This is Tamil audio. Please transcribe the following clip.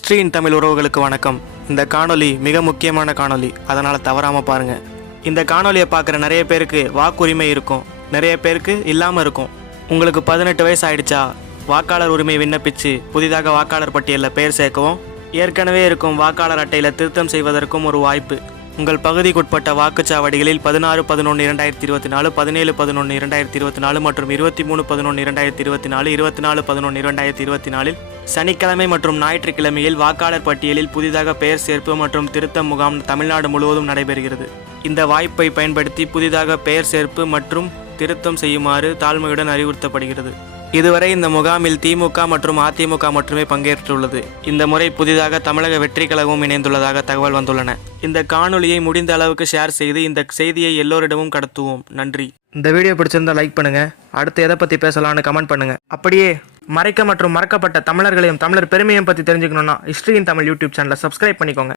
ஹிஸ்டரியின் தமிழ் உறவுகளுக்கு வணக்கம். இந்த காணொலி மிக முக்கியமான காணொளி. அதனால் தவறாமல் பாருங்க. இந்த காணொலியை பார்க்குற நிறைய பேருக்கு வாக்குரிமை இருக்கும். நிறைய பேருக்கு இல்லாமல் இருக்கும். உங்களுக்கு பதினெட்டு வயசு ஆயிடுச்சா? வாக்காளர் உரிமை விண்ணப்பித்து புதிதாக வாக்காளர் பட்டியலில் பெயர் சேர்க்கவும் ஏற்கனவே இருக்கும் வாக்காளர் அட்டையில் திருத்தம் செய்வதற்கும் ஒரு வாய்ப்பு. உங்கள் பகுதிக்குட்பட்ட வாக்குச்சாவடிகளில் பதினாறு பதினொன்று இரண்டாயிரத்தி இருபத்தி நாலு பதினேழு பதினொன்று இரண்டாயிரத்தி இருபத்தி நாலு மற்றும் இருபத்தி மூணு பதினொன்று இரண்டாயிரத்தி இருபத்தி நாலு இருபத்தி நாலு பதினொன்று இரண்டாயிரத்தி இருபத்தி நாலில் சனிக்கிழமை மற்றும் ஞாயிற்றுக்கிழமையில் வாக்காளர் பட்டியலில் புதிதாக பெயர் சேர்ப்பு மற்றும் திருத்தம் முகாம் தமிழ்நாடு முழுவதும் நடைபெறுகிறது. இந்த வாய்ப்பை பயன்படுத்தி புதிதாக பெயர் சேர்ப்பு மற்றும் திருத்தம் செய்யுமாறு தாழ்மையுடன் அறிவுறுத்தப்படுகிறது. இதுவரை இந்த முகாமில் திமுக மற்றும் அதிமுக மட்டுமே பங்கேற்றுள்ளது. இந்த முறை புதிதாக தமிழக வெற்றி கழகமும் இணைந்துள்ளதாக தகவல் வந்துள்ளன. இந்த காணொலியை முடிந்த அளவுக்கு ஷேர் செய்து இந்த செய்தியை எல்லோரிடமும் கடத்துவோம். நன்றி. இந்த வீடியோ பிடிச்சிருந்தா லைக் பண்ணுங்க. அடுத்து எதை பத்தி பேசலாம்னு கமெண்ட் பண்ணுங்க. அப்படியே மறைக்க மற்றும் மறக்கப்பட்ட தமிழர்களையும் தமிழர் பெருமையும் பற்றி தெரிஞ்சுக்கணும்னா ஹிஸ்டரியின் தமிழ் யூடியூப் சேனலை சப்ஸ்கிரைப் பண்ணிக்கோங்க.